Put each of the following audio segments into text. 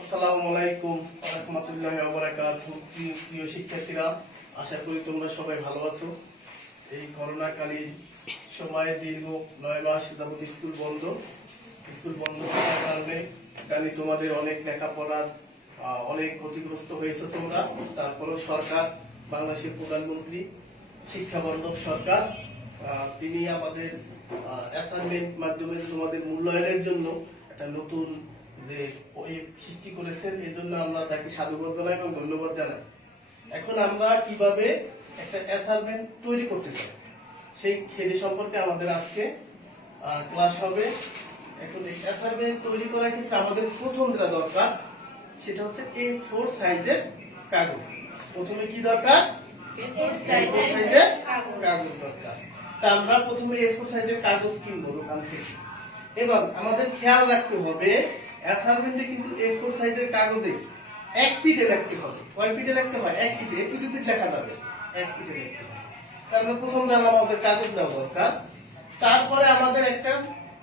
আসসালামু আলাইকুম ওয়া রাহমাতুল্লাহি ওয়া বারাকাতুহু। প্রিয় শিক্ষার্থীরা, আশা করি তোমরা সবাই ভালো আছো। এই করোনাকালীন সময়ে দীর্ঘ 9 মাস যাবত স্কুল বন্ধ থাকার কারণে জানি তোমাদের অনেক লেখাপড়ার অনেক ক্ষতিগ্রস্ত হয়েছে তোমরা। তারপরেও সরকার, বাংলাদেশের প্রধানমন্ত্রী, শিক্ষা বান্ধব সরকার, তিনি আমাদের অ্যাসাইনমেন্ট মাধ্যমে তোমাদের মূল্যায়নের জন্য একটা নতুন যে সৃষ্টি করেছেন, এই জন্য আমরা তাকে সাধুবাদ জানাই এবং ধন্যবাদ জানাই। এখন আমরা কিভাবে একটা অ্যাসাইনমেন্ট তৈরি করতে চাই সেই সম্পর্কে আমাদের আজকে ক্লাস হবে। এখন এই অ্যাসাইনমেন্ট তৈরি করার ক্ষেত্রে আমাদের প্রথম যেটা দরকার সেটা হচ্ছে A4 সাইজের কাগজ। প্রথমে কি দরকার? A4 সাইজের কাগজ দরকার। তা আমরা প্রথমে A4 সাইজের কাগজ কিনবো দোকান থেকে। এবং আমাদের খেয়াল রাখতে হবে অ্যাসাইনমেন্টে কিন্তু A4 সাইজের কাগজে এক পিঠে লিখতে হবে। কয় পিঠে লিখতে হয়? এক পিঠে। একটু পিঠ লেখা যাবে, এক পিঠে লিখতে হয়। তার মানে প্রথম জানলাম আমাদের কাগজ দেওয়া দরকার। তারপরে আমাদের একটা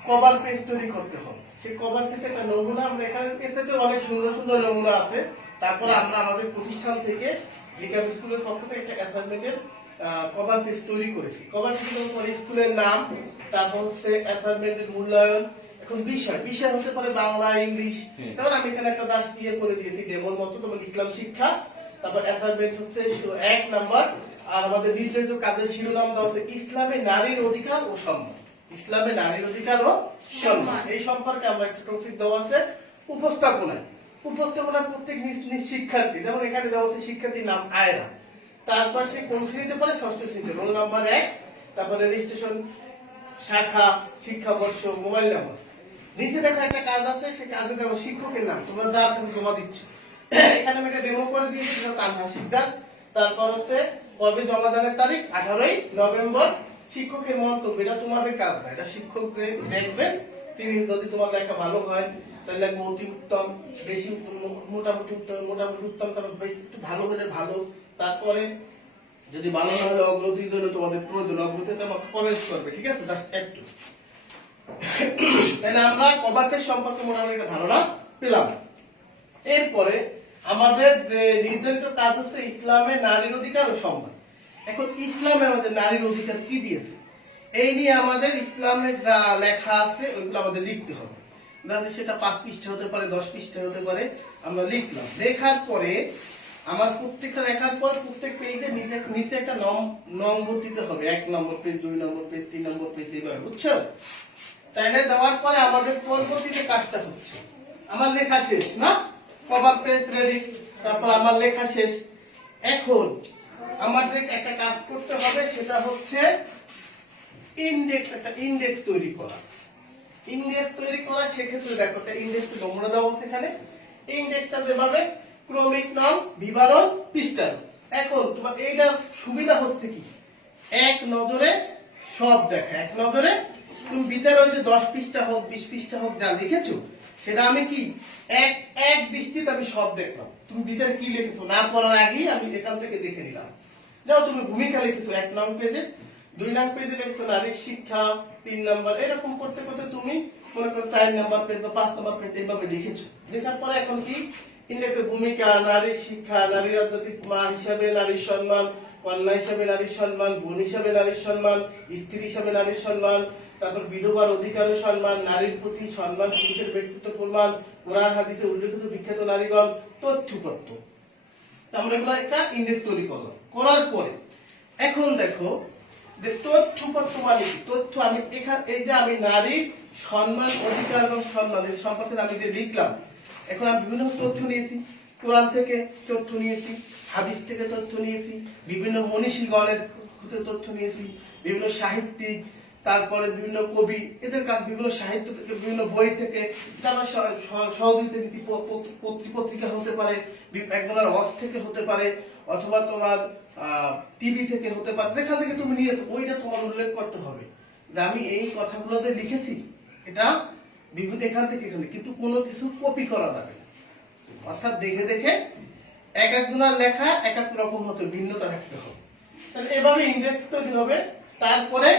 কভার পেজ তৈরি করতে হবে। সেই কভার পেজে একটা নমুনা, আমরা এখানে পেজে অনেক সুন্দর সুন্দর নমুনা আছে। তারপরে আমরা আমাদের প্রতিষ্ঠান থেকে লিকাম স্কুলের পক্ষ থেকে একটা অ্যাসাইনমেন্টের কভার পেজ তৈরি করেছি। কভার পেজের উপর স্কুলের নাম, তারপর হচ্ছে অ্যাসাইনমেন্টের মূল্যায়ন, এখন বিষয় হতে পারে বাংলা, ইংলিশ। তারপর আমি এখানে একটা দাস দিয়ে করে দিয়েছি ডেমোর মতো, তোমার ইসলাম শিক্ষা। তারপর অ্যাসাইনমেন্ট হচ্ছে 1 নাম্বার। আর আমাদের নির্ধারিত কাজের শিরোনাম দেওয়া হচ্ছে ইসলামে নারীর অধিকার ও সম্মান। ইসলামে নারীর অধিকার ও সম্মান, এই সম্পর্কে আমরা একটা টপিক দেওয়া আছে। উপস্থাপনায় প্রত্যেক নিজ শিক্ষার্থী, যেমন এখানে দেওয়া আছে শিক্ষার্থীর নাম আয়রা। তারপর সে কোন শ্রেণীতে পড়ে? 6ষ্ঠ শ্রেণীতে, রোল নাম্বার 1। তারপর রেজিস্ট্রেশন, শাখা, শিক্ষাবর্ষ, মোবাইল নাম্বার। নিচে দেখা একটা কাজ আছে, সে কাজে দেওয়া শিক্ষকের নাম, তোমরা যার কাছে জমা দিচ্ছ। এখানে আমি একটা ডেমো করে দিয়েছি, সেটা তানহা শিকদার। তারপর হচ্ছে কবে জমাদানের তারিখ? 18ই নভেম্বর। শিক্ষকের মন্তব্য, এটা তোমাদের কাজ না, এটা শিক্ষক যে দেখবেন, তিনি যদি তোমার লেখা ভালো হয় তাহলে লিখবো অতি উত্তম, বেশি উত্তম, মোটামুটি উত্তম, তারপর বেশি একটু ভালো হলে ভালো। তারপরে যদি ভালো না হলে অগ্রগতির জন্য তোমাদের প্রয়োজন, অগ্রগতিতে আমাকে কমেন্ট করবে, ঠিক আছে? জাস্ট একটু। তাহলে আমরা কভার পেজ সম্পর্কে মোটামুটি একটা ধারণা পেলাম। এরপরে আমাদের নির্ধারিত কাজ হচ্ছে ইসলামে নারীর অধিকার ও সম্মান। এখন ইসলামে আমাদের নারীর অধিকার কি দিয়েছে, এই নিয়ে আমাদের ইসলামের যা লেখা আছে ওইগুলো আমাদের লিখতে হবে। সেটা 5 পৃষ্ঠা হতে পারে, 10 পৃষ্ঠা হতে পারে। আমরা লিখলাম, লেখার পরে আমার প্রত্যেকটা লেখার পর প্রত্যেক পেজে নিচে একটা নম্বর দিতে হবে। 1 নম্বর পেজ, 2 নম্বর পেজ, 3 নম্বর পেজ, এইভাবে, বুঝছো? তাইলে দেওয়ার পরে আমাদের পরবর্তীতে কাজটা হচ্ছে, আমার লেখা শেষ না, কভার পেজ রেডি, তারপর আমার লেখা শেষ। এখন আমাদের একটা কাজ করতে হবে, সেটা হচ্ছে একটা ইন্ডেক্স তৈরি করা। সেক্ষেত্রে দেখো একটা ইন্ডেক্স নমুনা দেওয়া হচ্ছে এখানে। ইন্ডেক্সটা যেভাবে ক্রমিক নাম, বিবরণ, পৃষ্ঠা। এখন তোমার এইটার সুবিধা হচ্ছে কি, এক নজরে সব দেখা। এক নজরে তুমি ভিতরে ওই যে 10 পৃষ্ঠা হোক, 20 পৃষ্ঠা হোক, যা লিখেছো সেটা আমি কি এক দৃষ্টিতে আমি সব দেখলাম। তুমি ভিতরে কি লিখেছো না পড়ার আগেই আমি এখান থেকে দেখে নিলাম। যাও, তুমি ভূমিকা লিখেছো 1 নং পেজে, 2 নং পেজে লিখেছো নারী শিক্ষা, 3 নম্বর, এরকম করতে করতে তুমি মনে করো 4 নম্বর পেজ বা 5 নম্বর পেজ এইভাবে লিখেছো। লেখার পরে এখন কি ইন্ডেক্সের ভূমিকা, নারী শিক্ষা, নারীর আধ্যাত্মিক মা হিসাবে নারীর সম্মান, কন্যা হিসাবে নারীর সম্মান, বোন হিসাবে নারীর সম্মান, স্ত্রী হিসাবে নারীর সম্মান, তারপর বিধবার অধিকার সম্মান, নারীর প্রতি সম্মান, পুরুষের ব্যক্তিত্ব প্রমাণ, কোরআন হাদিসে উল্লেখিত বিখ্যাত নারীগণ, তথ্যপত্র। আমরা এগুলো একটা ইন্ডেক্স তৈরি করলাম। করার পরে এখন দেখো যে তথ্যপত্র মানে কি, তথ্য আমি এখানে এই যে আমি নারীর সম্মান, অধিকার এবং সম্মান এই সম্পর্কে আমি যে লিখলাম, এখন আমি বিভিন্ন তথ্য নিয়েছি, কোরআন থেকে তথ্য নিয়েছি, হাদিস থেকে তথ্য নিয়েছি, বিভিন্ন মনীষীগণের তথ্য নিয়েছি, বিভিন্ন সাহিত্যিক, তারপরে বিভিন্ন কবি, এদের কাজ বিভিন্ন সাহিত্য থেকে, বিভিন্ন বই থেকে, আমার সহযোগিতা নীতি পত্রিকা হতে পারে, একজনের ওয়াজ থেকে হতে পারে, অথবা তোমার টিভি থেকে হতে পারে, যেখান থেকে তুমি নিয়েছো ওইটা তোমার উল্লেখ করতে হবে যে আমি এই কথাগুলো যে লিখেছি এটা বিভিন্ন এখান থেকে এখানে, কিন্তু কোনো কিছু কপি করা যাবে না। অর্থাৎ দেখে দেখে এক একজনের লেখা এক এক রকম হতে, ভিন্নতা থাকতে হবে। তাহলে এভাবে ইন্ডেক্স তৈরি হবে। তারপরে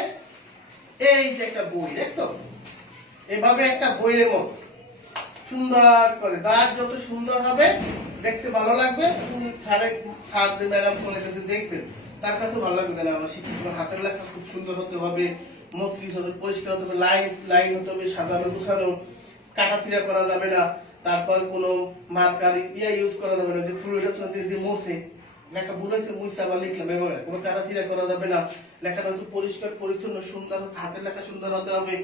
এই যে একটা বই দেখছো, এভাবে একটা বইয়ের মতো সুন্দর করে, দাঁত যত সুন্দর হবে দেখতে ভালো লাগবে, স্যার ম্যাডাম বলে যদি দেখবেন তার কাছে ভালো লাগবে না। আমার শিক্ষিত হাতের লেখা খুব সুন্দর হতে হবে, মসৃণ হবে, পরিষ্কার হতে হবে, লাইন লাইন হতে হবে, সাজানো গুছানো, কাটাছিড়া করা যাবে না। তারপর কোনো মার্কার ইউজ করা যাবে না, যে ফ্লুইডের সাথে যে মুছে লেখা বুঝেছে মুছে আবার লিখলাম, এভাবে কোনো কাটাছিড়া করা যাবে না। লেখাটা হচ্ছে পরিষ্কার পরিচ্ছন্ন সুন্দর, হাতের লেখা সুন্দর হতে হবে।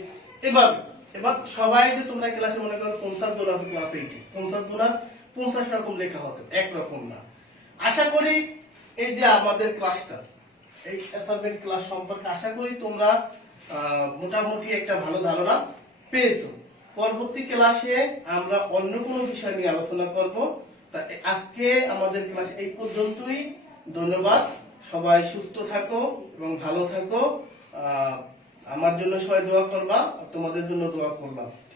এভাবে এবার সবাই যে তোমরা ক্লাসে মনে করো 50 জন আছে ক্লাসে, 50 জন আর 50 রকম লেখা হতো, একরকম না। আশা করি এই যে আমাদের ক্লাসটা, এই অ্যাসাইনমেন্ট ক্লাস সম্পর্কে আশা করি তোমরা মোটামুটি একটা ভালো ধারণা পেয়েছো। পরবর্তী ক্লাসে আমরা অন্য কোনো বিষয় নিয়ে আলোচনা করব। তা আজকে আমাদের ক্লাস এই পর্যন্তই। ধন্যবাদ। সবাই সুস্থ থাকো এবং ভালো থাকো। আমার জন্য সবাই দোয়া করবা, তোমাদের জন্য দোয়া করলাম। ঠিক আছে।